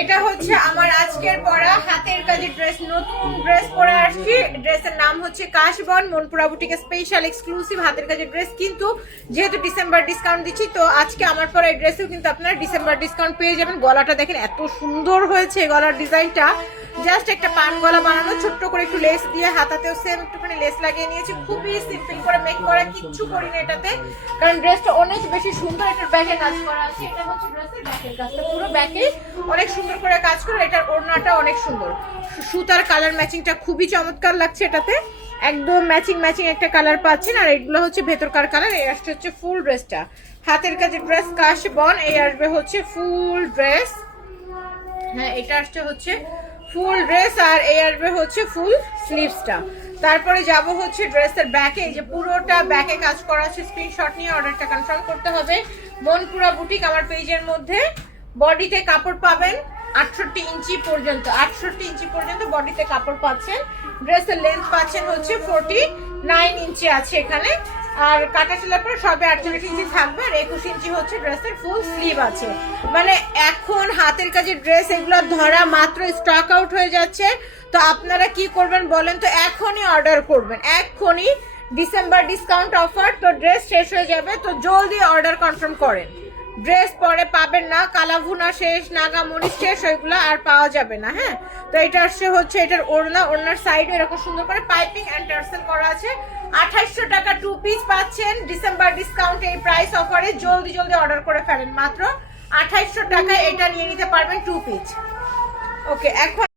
এটা হচ্ছে আমার আজকের পরা হাতের কাজে ড্রেস নতুন ড্রেস পরে আসছি। ড্রেসের নাম হচ্ছে কাশবন। মনপুরা বুটিকে স্পেশাল এক্সক্লুসিভ হাতের কাজে ড্রেস কিন্তু যেহেতু ডিসেম্বর ডিসকাউন্ট দিচ্ছি, তো আজকে আমার পরা এই ড্রেসেও কিন্তু আপনারা ডিসেম্বর ডিসকাউন্ট পেয়ে যাবেন। গলাটা দেখেন এত সুন্দর হয়েছে গলার ডিজাইনটা জাস্ট একটা পান গলা বানানো, ছোট্ট করে একটু লেস দিয়ে হাতাতেও সেম একটুখানি লেস লাগিয়ে নিয়েছি। খুবই সিম্পল করে মেক করা, কিচ্ছু করি না এটাতে। কারণ ড্রেসটা অনেক বেশি সুন্দর এটার ব্যাকে কাজ করা আছে। এটা হচ্ছে ড্রেসের ব্যাকের কাজটা। পুরো ব্যাকে অনেক সুন্দর করে কাজ করে, এটার ওড়নাটা অনেক সুন্দর। সুতার কালার ম্যাচিংটা খুবই চমৎকার লাগছে এটাতে। একদম ম্যাচিং ম্যাচিং একটা কালার পাচ্ছেন। আর এগুলো হচ্ছে ভেতরকার কালার এই আসছে হচ্ছে ফুল ড্রেসটা হাতের কাছে ড্রেস কাশ বন, এই আসবে হচ্ছে ফুল ড্রেস হ্যাঁ এটা আসছে হচ্ছে ফুল ড্রেস আর এই আসবে হচ্ছে ফুল স্লিভসটা। তারপরে যাব হচ্ছে ড্রেসের ব্যাকে যে পুরোটা ব্যাকে কাজ করা আছে স্ক্রিনশট নিয়ে অর্ডারটা কনফার্ম করতে হবে। মনপুরা বুটিক আমার পেজের মধ্যে। বডিতে কাপড় পাবেন আটষট্টি ইঞ্চি পর্যন্ত, আটষট্টি ইঞ্চি পর্যন্ত বডিতে কাপড় পাচ্ছেন। ড্রেসের লেন্থ পাচ্ছেন হচ্ছে ফোরটি নাইন ইঞ্চি আছে এখানে। আর কাটা সেলার পর সবে আটচল্লিশ ইঞ্চি থাকবে, আর একুশ ইঞ্চি হচ্ছে ড্রেসের ফুল স্লিভ আছে। মানে এখন হাতের কাজের ড্রেস এগুলো ধরা মাত্র স্টক আউট হয়ে যাচ্ছে। তো আপনারা কি করবেন বলেন তো, এখনই অর্ডার করবেন। এখনই ডিসেম্বর ডিসকাউন্ট অফার তো ড্রেস শেষ হয়ে যাবে। তো জলদি অর্ডার কনফার্ম করেন। ড্রেস পরে পাবেন না, কালাভুনা শেষ নাগা মরিচ শেষ ওইগুলো আর পাওয়া যাবে না হ্যাঁ? তো এটা আসছে হচ্ছে এটার ওড়না, ওড়নার সাইডে এরকম সুন্দর করে পাইপিং অ্যান্ড টার্সেল করা আছে। আঠাইশশো টাকা টু পিস পাচ্ছেন। ডিসেম্বর ডিসকাউন্ট এই প্রাইস অফারে জলদি জলদি অর্ডার করে ফেলেন মাত্র। আঠাইশশো টাকা এটা নিয়ে নিতে পারবেন টু পিস ওকে এখন